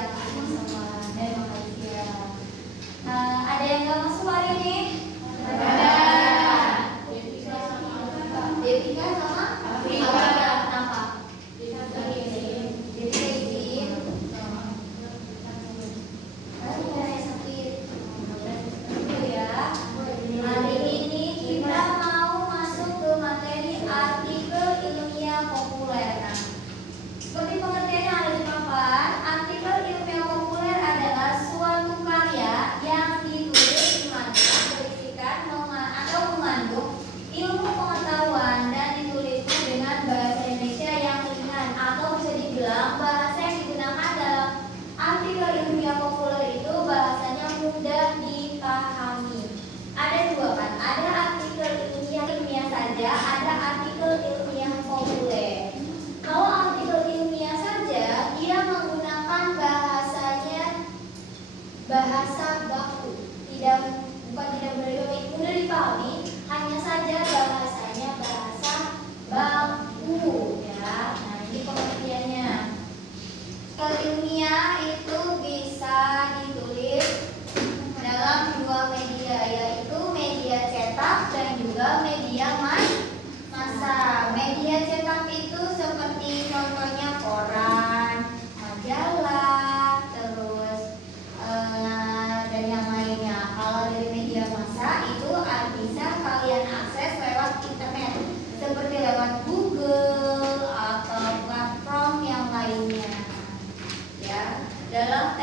ya sama dan makasih ya. Ada yang nggak masuk hari ini? Ada. Devika sama Devika kenapa? Devika izin. Sakit. Ya. Hari ini kita mau masuk ke materi artikel ilmiah populer. Nah, seperti pengertiannya ada di papan, artikel ilmiah populer adalah suatu karya yang ditulis di mana berisikan atau mengandung ilmu pengetahuan dan ditulisnya dengan bahasa Indonesia yang ringan atau bisa dibilang bahasa yang digunakan dalam artikel ilmiah populer itu bahasanya mudah dipahami. Ada dua kan, ada artikel ilmiah saja, ada artikel ilmiah populer. Kalau artikel ilmiah saja, dia menggunakan bahasa baku, bukan tidak mudah dipahami, hanya saja bahasanya bahasa baku, ya. Nah, ini pengertiannya. Artikel ilmiah itu bisa ditulis dalam dua media, yaitu media cetak dan juga media massa. Media cetak itu seperti contohnya koran, majalah, terus dan yang lainnya. Kalau dari media massa itu bisa kalian akses lewat internet, seperti lewat Google atau platform yang lainnya. Ya, dalam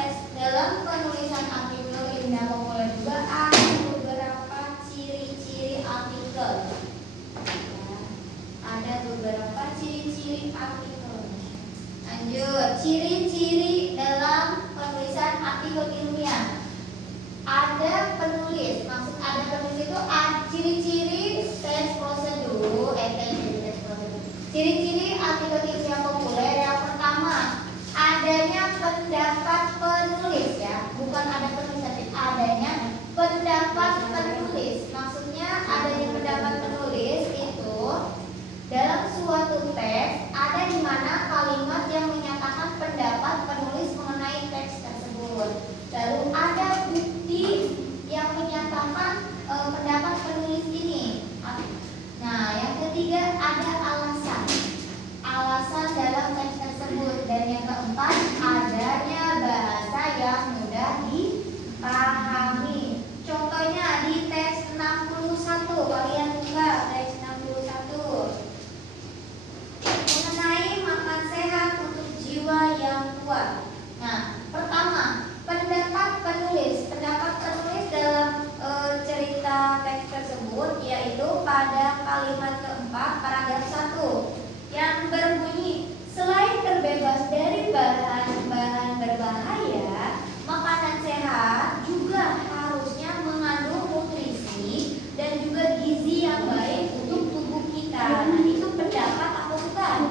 penulisan artikel ilmiah populer juga ada beberapa ciri-ciri artikel. Ya, ada beberapa ciri-ciri artikel. Lanjut, ciri-ciri dalam penulisan artikel ilmiah. Ada penulis, maksud ada penulis itu ciri-ciri teks prosedur, Ciri-ciri artikel ilmiah populer yang pertama, adanya pendapat penulis, ya, bukan ada penulis, tapi adanya pendapat penulis. Maksudnya adanya pendapat penulis itu dalam suatu teks ada di mana kalimat yang menyatakan pendapat penulis mengenai teks tersebut. Lalu ada bukti yang menyatakan pendapat penulis ini. Nah, yang ketiga ada alasan dalam teks tersebut, dan yang keempat adanya bahasa yang mudah dipahami. Contohnya di teks 61, kalian buka teks 61 mengenai makan sehat untuk jiwa yang kuat. Nah, pertama, pendapat penulis dalam cerita teks tersebut yaitu pada kalimat keempat paragraf 1 yang berbunyi, selain terbebas dari bahan-bahan berbahaya, makanan sehat juga harusnya mengandung nutrisi dan juga gizi yang baik untuk tubuh kita. Nah, itu pendapat atau bukan?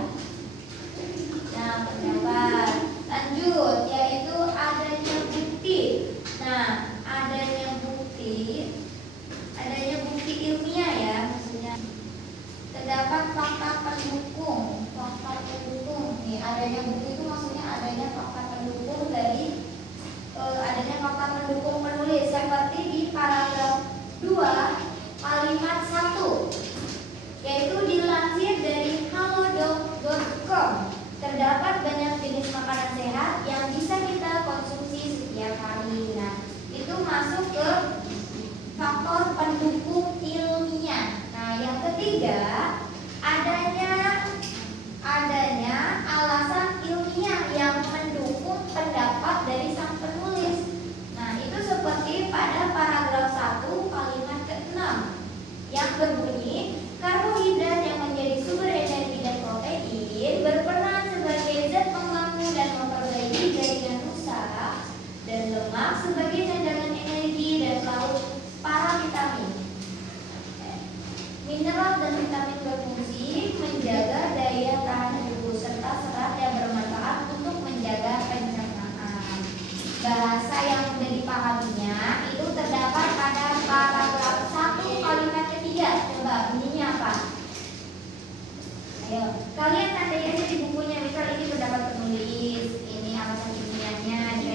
Nah, pendapat. Lanjut, yaitu adanya bukti. Nah, adanya bukti ilmiah, ya, maksudnya terdapat fakta pendukung. Nih, adanya bukti itu maksudnya adanya fakta pendukung dari adanya fakta pendukung penulis, seperti di paragraf 2 kalimat 1, yaitu dilansir dari halodoc.com. Terdapat banyak jenis makanan sehat yang bisa kita konsumsi setiap hari. Nah, itu masuk ke faktor pendukung ilmiah. Nah, yang ketiga adanya alasan ilmiah yang mendukung pendapat dari sang penulis. Nah, itu seperti pada paragraf 1 kalimat ke-6 yang berbunyi, karbohidrat yang menjadi sumber energi dan protein berperan sebagai zat pembangun dan memperbaiki jaringan usaha, dan lemak sebagai cadangan energi dan pelaut para vitamin. Mineral dan vitamin berfungsi menjaga daya tahan tubuh serta serat yang bermanfaat untuk menjaga pencernaan. Bahasa yang mudah dipahaminya itu terdapat pada paragraf 1 kalimat ketiga. Coba bunyinya apa? Ayo, kalian tandai aja di bukunya. Misal ini pendapat penulis, ini alasan ilmiahnya. Di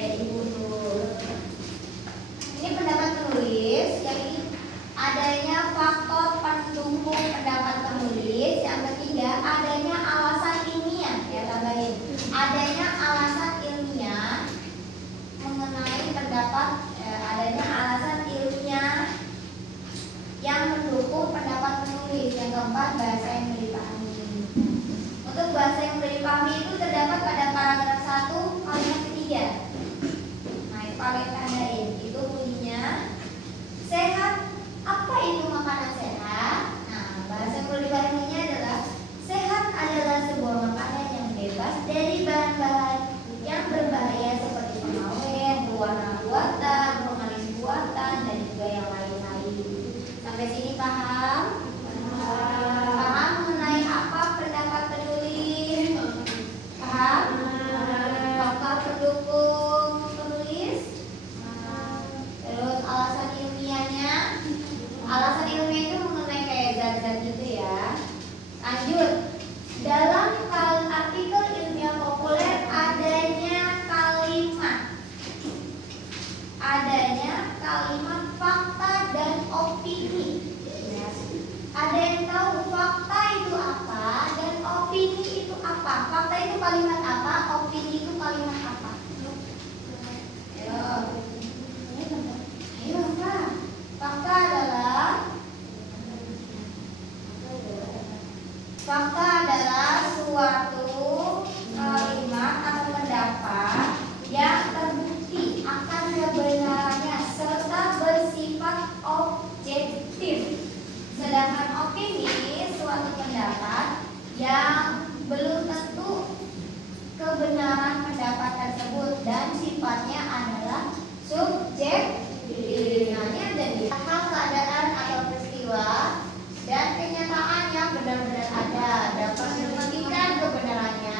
sifatnya adalah subjektif. Nah, ini ada nih hal keadaan atau peristiwa dan kenyataan yang benar-benar ada dapat dibuktikan kebenarannya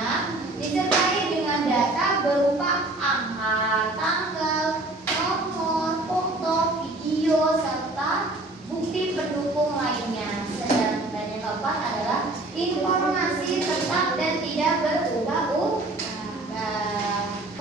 disertai dengan data berupa angka, tanggal, nomor, foto, video serta bukti pendukung lainnya. Sedangkan yang keempat adalah informasi tetap dan tidak berubah-ubah.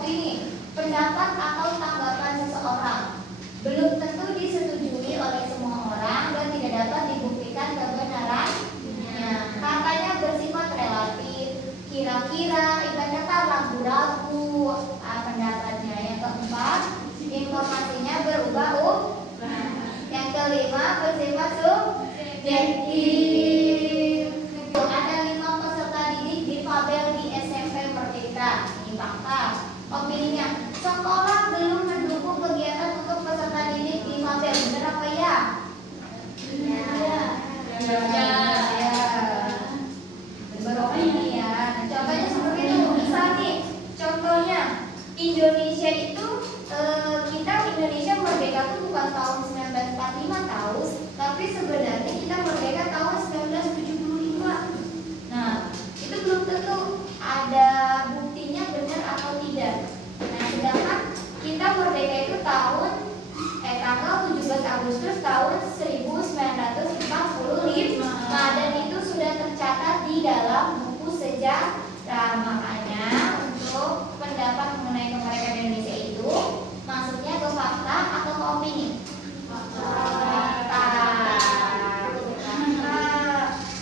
Ini pendapat atau tanggapan seseorang belum tentu disetujui oleh semua orang dan tidak dapat dibuktikan kebenarannya. Katanya bersifat relatif, kira-kira, ibarat kata ragu-ragu pendapatnya. Yang keempat, informasinya berubah-ubah. Yang kelima, bersifat subjektif. Ada 5 peserta didik difabel di SMP Merdeka. Ini fakta. Opininya, sekolah belum mendukung kegiatan untuk peserta didik difabel. Benar apa ya? Ya. Beropini ya. Nah, contohnya seperti itu. Misal nih, contohnya Indonesia itu Indonesia merdeka itu bukan tahun 1945 tahu, tapi sebenarnya kita merdeka tahun 1975. Nah, itu belum tentu ada buktinya benar atau tidak. Nah, sedangkan kita merdeka itu tanggal 17 Agustus tahun 1945 dan itu sudah tercatat di dalam buku sejarah. Makanya untuk pendapat mengenai kemerdekaan Indonesia itu maksudnya ke fakta atau ke opini? Fakta.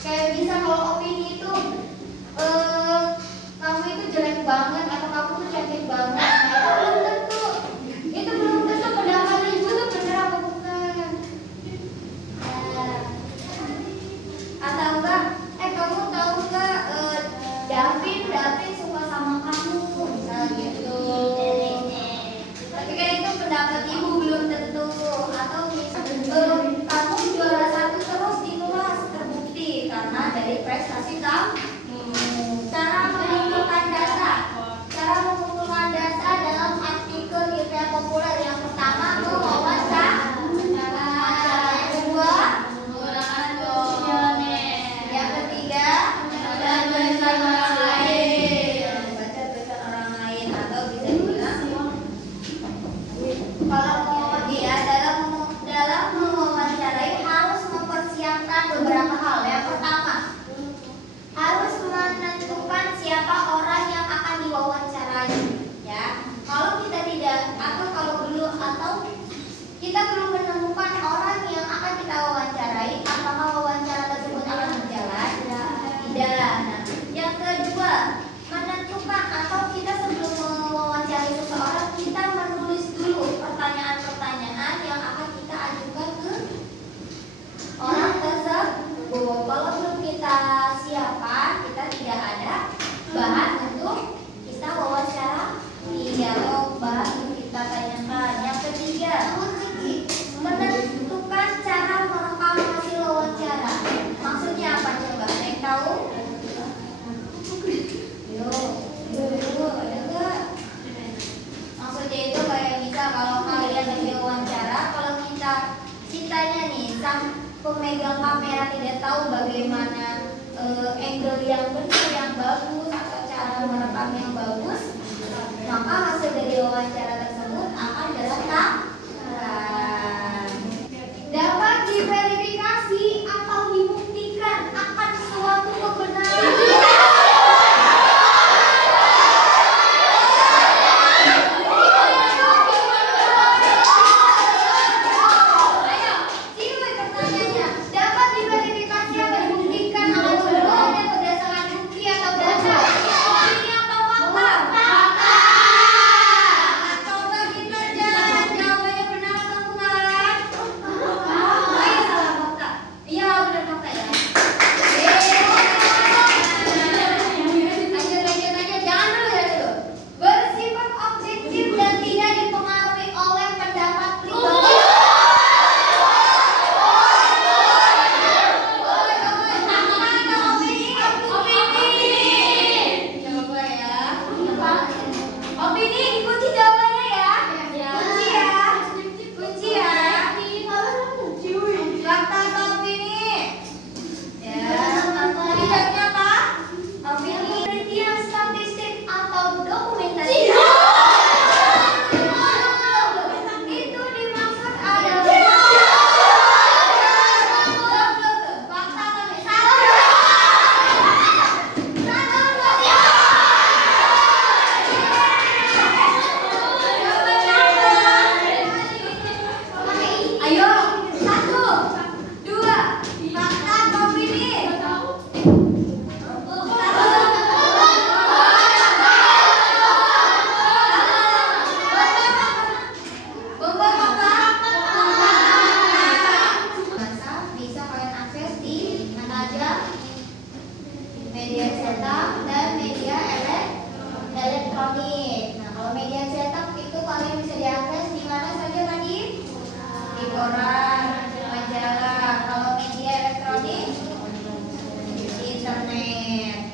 Kayak bisa kalau opini itu kamu itu jelek banget atau kamu tuh cantik banget. Itu belum tentu pendapat ibu tuh benar apa bukan. Atau enggak, kamu tahu enggak Davin suka sama kamu, misalnya gitu. Tapi kan itu pendapat ibu belum tentu. Atau misalnya kamu juara 1 terus di kelas terbukti karena dari prestasi kamu. Cara mengumpulkan data dalam artikel ilmiah populer. Yang pertama wawancara, yang kedua menggunakan kuesioner, yang ketiga baca tulisan orang lain atau bisa dibilang kalau dalam mewawancarai harus mempersiapkan beberapa hal. Yang pertama, harus menentukan siapa orang yang akan diwawancarai. Ya, kalau kita tidak atau kita belum menemukan orang yang akan kita wawancarai, apakah wawancara tersebut akan berjalan? Tidak. Nah, yang kedua, menentukan atau kita sebelum mewawancarai seseorang kita menulis dulu pertanyaan-pertanyaan yang akan kita ajukan ke orang tersebut. Kalau belum kita siapkan, kita tidak ada bahan untuk kita wawancara atau bahan untuk kita tanyakan. Yang ketiga, menentukan cara merekam hasil wawancara. Maksudnya apa coba? Ada yang tahu? Ada nggak? Maksudnya itu kayak misal kalau kalian lagi wawancara, kalau kitanya nih sang pemegang kamera tidak tahu bagaimana angle yang benar, yang bagus atau cara merekam yang bagus, maka hasil dari wawancara tersebut akan berantakan. Dapat diverifikasi atau dibuktikan akan suatu kebenaran. media cetak dan media elektronik. Nah, kalau media cetak itu kalian bisa diakses di mana saja tadi? Di koran, majalah. Kalau media elektronik, di internet.